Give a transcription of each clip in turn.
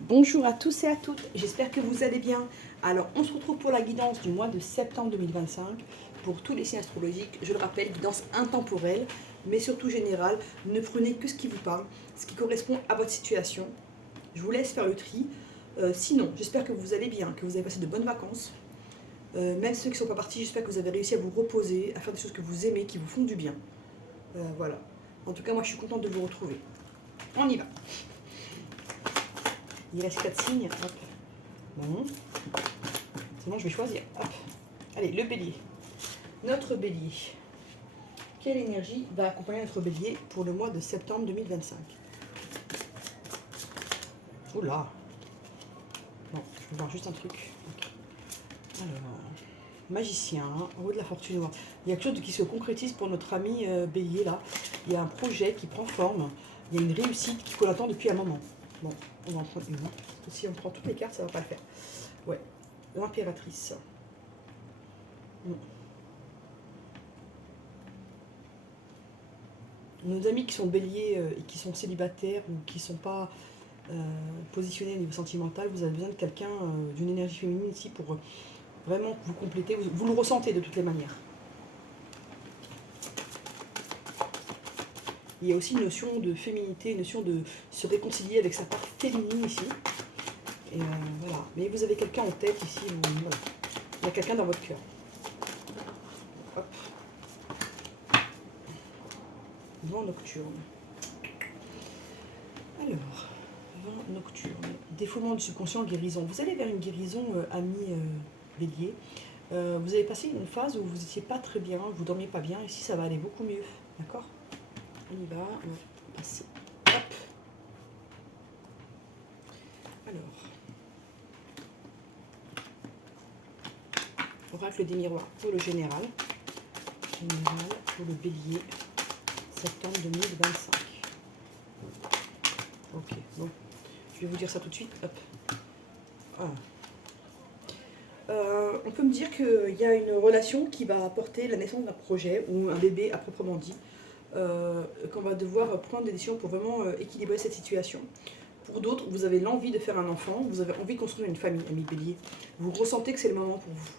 Bonjour à tous et à toutes, j'espère que vous allez bien. Alors, on se retrouve pour la guidance du mois de septembre 2025 pour tous les signes astrologiques. Je le rappelle, guidance intemporelle, mais surtout générale. Ne prenez que ce qui vous parle, ce qui correspond à votre situation. Je vous laisse faire le tri. Sinon, j'espère que vous allez bien, que vous avez passé de bonnes vacances. Même ceux qui ne sont pas partis, j'espère que vous avez réussi à vous reposer, à faire des choses que vous aimez, qui vous font du bien. Voilà. En tout cas, moi, je suis contente de vous retrouver. On y va. Il reste 4 signes. Hop. Bon. Sinon, je vais choisir. Hop. Allez, le bélier. Notre bélier. Quelle énergie va accompagner notre bélier pour le mois de septembre 2025? Oula. Bon, je vais voir juste un truc. Okay. Alors, magicien, en haut de la fortune noire. Il y a quelque chose qui se concrétise pour notre ami bélier là. Il y a un projet qui prend forme. Il y a une réussite qu'on attend depuis un moment. Bon, on va en prendre une. Si on prend toutes les cartes, ça va pas le faire. Ouais, l'impératrice. Nos amis qui sont béliers et qui sont célibataires ou qui ne sont pas positionnés au niveau sentimental, vous avez besoin de quelqu'un, d'une énergie féminine ici pour vraiment vous compléter. Vous le ressentez de toutes les manières. Il y a aussi une notion de féminité, une notion de se réconcilier avec sa part féminine ici. Et voilà. Mais vous avez quelqu'un en tête ici. Voilà. Il y a quelqu'un dans votre cœur. Hop. Vent nocturne. Alors, vent nocturne. Défoulement du subconscient, guérison. Vous allez vers une guérison, ami bélier. Vous avez passé une phase où vous n'étiez pas très bien, vous ne dormiez pas bien. Ici, ça va aller beaucoup mieux. D'accord? On y va. On va passer. Hop. Alors. Oracle des miroirs pour le général. Général pour le bélier. Septembre 2025. Ok, bon. Je vais vous dire ça tout de suite. Hop. Ah. On peut me dire qu'il y a une relation qui va apporter la naissance d'un projet ou un bébé à proprement dit. Qu'on va devoir prendre des décisions pour vraiment équilibrer cette situation. Pour d'autres, vous avez l'envie de faire un enfant, vous avez envie de construire une famille, ami bélier. Vous ressentez que c'est le moment pour vous.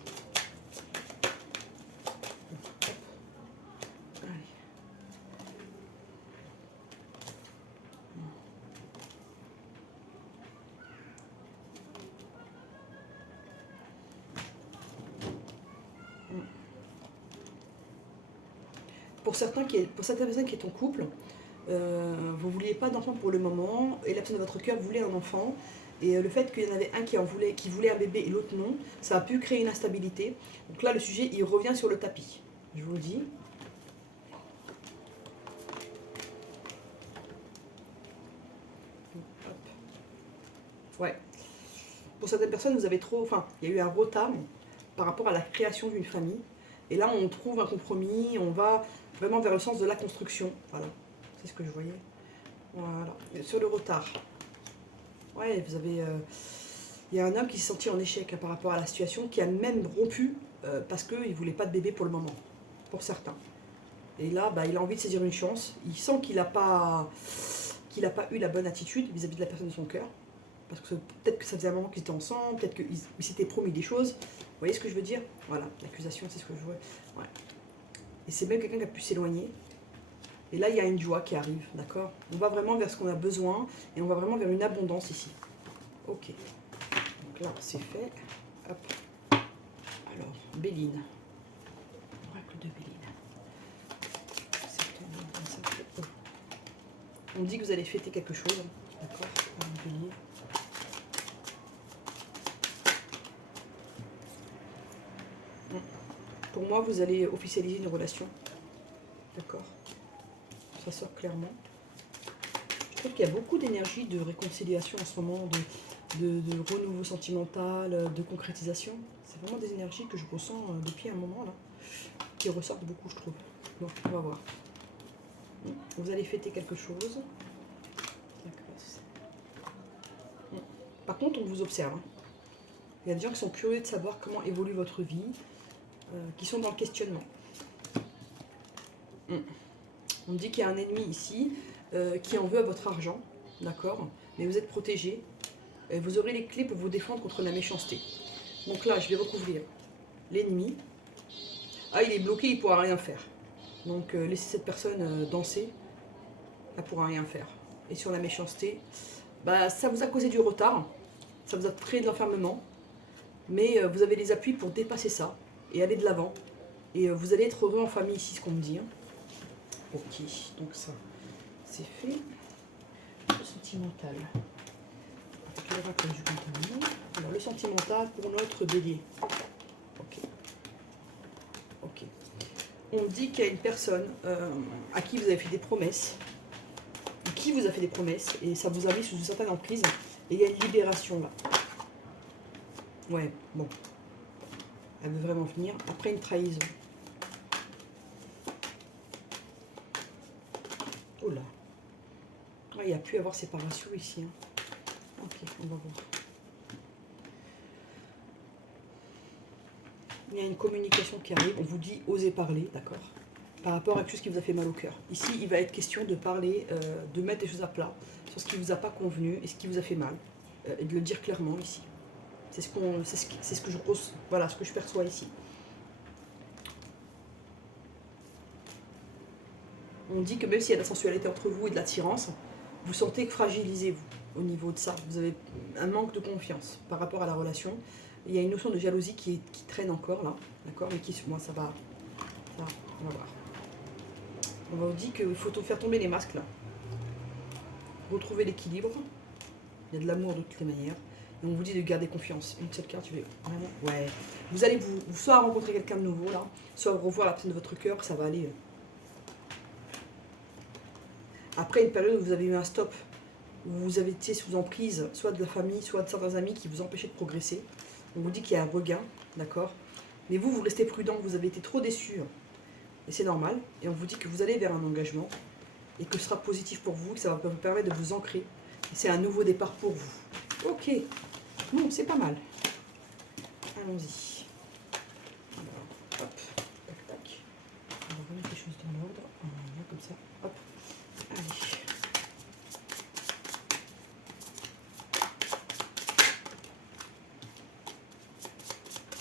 Pour certaines personnes qui est en couple, vous ne vouliez pas d'enfant pour le moment, et la personne de votre cœur voulait un enfant, et le fait qu'il y en avait un qui voulait un bébé et l'autre non, ça a pu créer une instabilité. Donc là, le sujet, il revient sur le tapis. Je vous le dis. Hop. Ouais. Pour certaines personnes, vous avez trop... Enfin, il y a eu un retard par rapport à la création d'une famille. Et là, on trouve un compromis, on va vraiment vers le sens de la construction. Voilà, c'est ce que je voyais. Voilà, sur le retard. Ouais, vous avez... il y a un homme qui s'est senti en échec par rapport à la situation, qui a même rompu parce qu'il ne voulait pas de bébé pour le moment, pour certains. Et là, bah, il a envie de saisir une chance. Il sent qu'il n'a pas eu la bonne attitude vis-à-vis de la personne de son cœur. Parce que peut-être que ça faisait un moment qu'ils étaient ensemble, peut-être qu'ils s'étaient promis des choses. Vous voyez ce que je veux dire? Voilà, l'accusation, c'est ce que je vois. Ouais. Et c'est même quelqu'un qui a pu s'éloigner. Et là, il y a une joie qui arrive, d'accord? On va vraiment vers ce qu'on a besoin et on va vraiment vers une abondance ici. Ok. Donc là, c'est fait. Hop. Alors, Béline. Oracle de Béline. On me dit que vous allez fêter quelque chose, d'accord? Bélier. Pour moi, vous allez officialiser une relation. D'accord? Ça sort clairement. Je trouve qu'il y a beaucoup d'énergie de réconciliation en ce moment, de renouveau sentimental, de concrétisation. C'est vraiment des énergies que je ressens depuis un moment, là, qui ressortent beaucoup, je trouve. Donc, on va voir. Vous allez fêter quelque chose. Par contre, on vous observe. Il y a des gens qui sont curieux de savoir comment évolue votre vie, qui sont dans le questionnement. On me dit qu'il y a un ennemi ici qui en veut à votre argent, d'accord? Mais vous êtes protégé. Et vous aurez les clés pour vous défendre contre la méchanceté. Donc là, je vais recouvrir l'ennemi. Ah, il est bloqué, il ne pourra rien faire. Donc laissez cette personne danser. Elle ne pourra rien faire. Et sur la méchanceté, bah, ça vous a causé du retard. Ça vous a créé de l'enfermement. Mais vous avez les appuis pour dépasser ça et aller de l'avant. Et vous allez être heureux en famille ici, ce qu'on me dit. Hein. Ok, donc ça, c'est fait. Le sentimental. Avec l'oracle du compagnon. Alors, le sentimental pour notre bélier. Ok. Ok. On dit qu'il y a une personne à qui vous avez fait des promesses. Qui vous a fait des promesses. Et ça vous a mis sous une certaine emprise. Et il y a une libération là. Ouais, bon. Elle veut vraiment venir. Après une trahison. Oh là. Ah, il y a pu y avoir séparation ici. Hein. Ok, on va voir. Il y a une communication qui arrive. On vous dit osez parler, d'accord, par rapport à quelque chose qui vous a fait mal au cœur. Ici, il va être question de parler, de mettre les choses à plat sur ce qui ne vous a pas convenu et ce qui vous a fait mal. Et de le dire clairement ici. C'est ce que je voilà, ce que je perçois ici. On dit que même s'il y a de la sensualité entre vous et de l'attirance, vous sentez fragilisé vous, au niveau de ça. Vous avez un manque de confiance par rapport à la relation. Il y a une notion de jalousie qui traîne encore là, d'accord, mais qui, moi, ça va. On va voir. On va vous dire qu'il faut faire tomber les masques là. Retrouver l'équilibre. Il y a de l'amour de toutes les manières. Et on vous dit de garder confiance. Une seule carte, tu veux vraiment. Ouais. Vous allez vous soit rencontrer quelqu'un de nouveau là, soit revoir la personne de votre cœur, ça va aller. Après une période où vous avez eu un stop, où vous avez été sous emprise, soit de la famille, soit de certains amis qui vous empêchaient de progresser. On vous dit qu'il y a un regain, d'accord. Mais vous restez prudent, vous avez été trop déçus. Et c'est normal. Et on vous dit que vous allez vers un engagement et que ce sera positif pour vous, que ça va vous permettre de vous ancrer. Et c'est un nouveau départ pour vous. Ok. Bon, c'est pas mal. Allons-y. Alors, hop, tac, tac. On va remettre les choses dans l'ordre. Voilà, comme ça. Hop. Allez.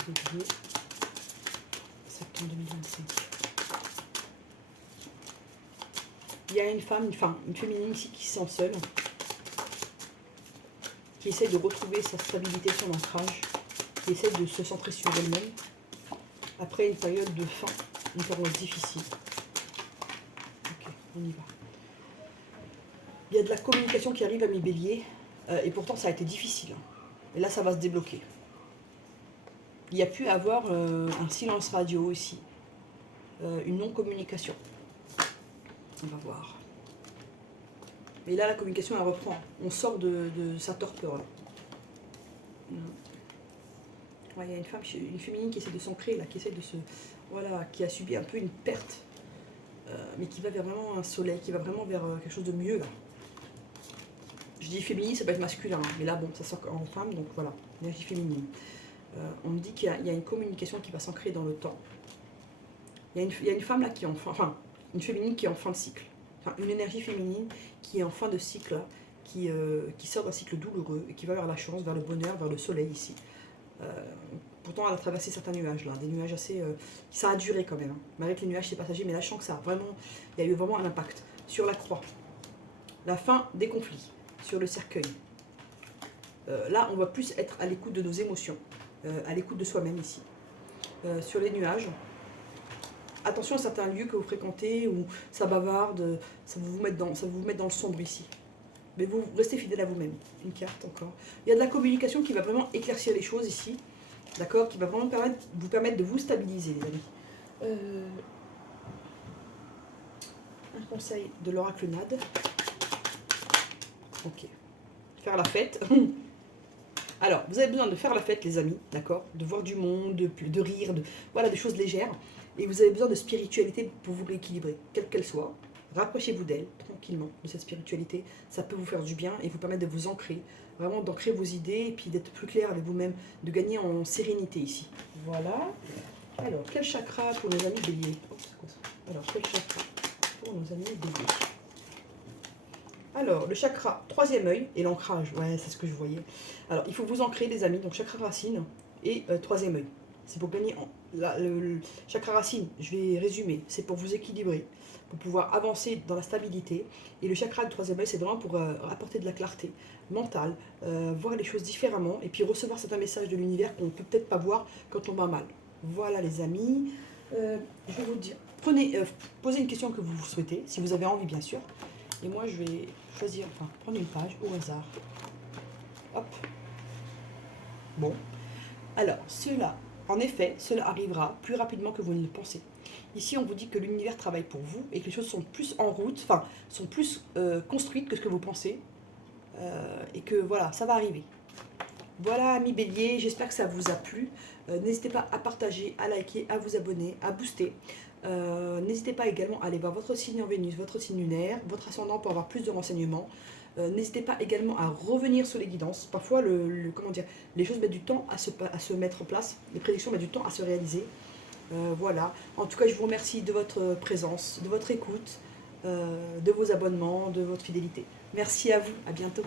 Février, septembre 2025. Il y a une femme, une féminine ici qui se sent seule, qui essaie de retrouver sa stabilité, son ancrage, qui essaie de se centrer sur elle-même, après une période de faim, une période difficile. Ok, on y va. Il y a de la communication qui arrive à mes béliers, et pourtant ça a été difficile. Et là, ça va se débloquer. Il y a pu avoir un silence radio ici, une non-communication. On va voir. Mais là, la communication, elle reprend. On sort de sa torpeur. Ouais, il y a une femme, une féminine qui essaie de s'ancrer, là, qui essaie de se... Voilà, qui a subi un peu une perte, mais qui va vers vraiment un soleil, qui va vraiment vers quelque chose de mieux, là. Je dis féminine, ça peut être masculin, hein, mais là, bon, ça sort en femme, donc voilà, énergie féminine. On me dit qu'il y a une communication qui va s'ancrer dans le temps. Il y a une femme, là, qui est enfin, une féminine qui est en fin de cycle. Enfin, une énergie féminine qui est en fin de cycle, là, qui sort d'un cycle douloureux et qui va vers la chance, vers le bonheur, vers le soleil ici. Pourtant, elle a traversé certains nuages, là, des nuages assez... ça a duré quand même. Hein. Malgré que les nuages, c'est passager, mais là, je sens que ça a vraiment... Il y a eu vraiment un impact. Sur la croix, la fin des conflits, sur le cercueil. Là, on va plus être à l'écoute de nos émotions, à l'écoute de soi-même ici. Sur les nuages, attention à certains lieux que vous fréquentez où ça bavarde, ça va vous mettre dans le sombre ici. Mais vous restez fidèle à vous-même. Une carte encore. Il y a de la communication qui va vraiment éclaircir les choses ici. D'accord, qui va vraiment vous permettre de vous stabiliser, les amis. Un conseil de l'oracle Nade. Ok. Faire la fête. Alors, vous avez besoin de faire la fête, les amis, d'accord, de voir du monde, de rire, voilà, des choses légères. Et vous avez besoin de spiritualité pour vous rééquilibrer, quelle qu'elle soit. Rapprochez-vous d'elle, tranquillement, de cette spiritualité. Ça peut vous faire du bien et vous permettre de vous ancrer, vraiment d'ancrer vos idées et puis d'être plus clair avec vous-même, de gagner en sérénité ici. Voilà. Alors, quel chakra pour nos amis béliers? Oh, c'est quoi ça? Alors, quel chakra pour nos amis béliers? Alors, le chakra troisième œil et l'ancrage, ouais, c'est ce que je voyais. Alors, il faut vous ancrer, les amis, donc chakra racine et troisième œil. C'est pour gagner le chakra racine, je vais résumer, c'est pour vous équilibrer, pour pouvoir avancer dans la stabilité. Et le chakra du troisième œil, c'est vraiment pour apporter de la clarté mentale, voir les choses différemment et puis recevoir certains messages de l'univers qu'on ne peut peut-être pas voir quand on va mal. Voilà, les amis. Je vais vous dire, posez une question que vous souhaitez, si vous avez envie, bien sûr. Et moi, je vais choisir, enfin, prendre une page au hasard. Hop. Bon. Alors, en effet, cela arrivera plus rapidement que vous ne le pensez. Ici, on vous dit que l'univers travaille pour vous et que les choses sont plus en route, enfin, sont plus construites que ce que vous pensez. Et que voilà, ça va arriver. Voilà, amis bélier, j'espère que ça vous a plu. N'hésitez pas à partager, à liker, à vous abonner, à booster. N'hésitez pas également à aller voir votre signe en Vénus, votre signe lunaire, votre ascendant pour avoir plus de renseignements. N'hésitez pas également à revenir sur les guidances. Parfois, comment dire, les choses mettent du temps à se mettre en place, les prédictions mettent du temps à se réaliser. Voilà. En tout cas, je vous remercie de votre présence, de votre écoute, de vos abonnements, de votre fidélité. Merci à vous, à bientôt.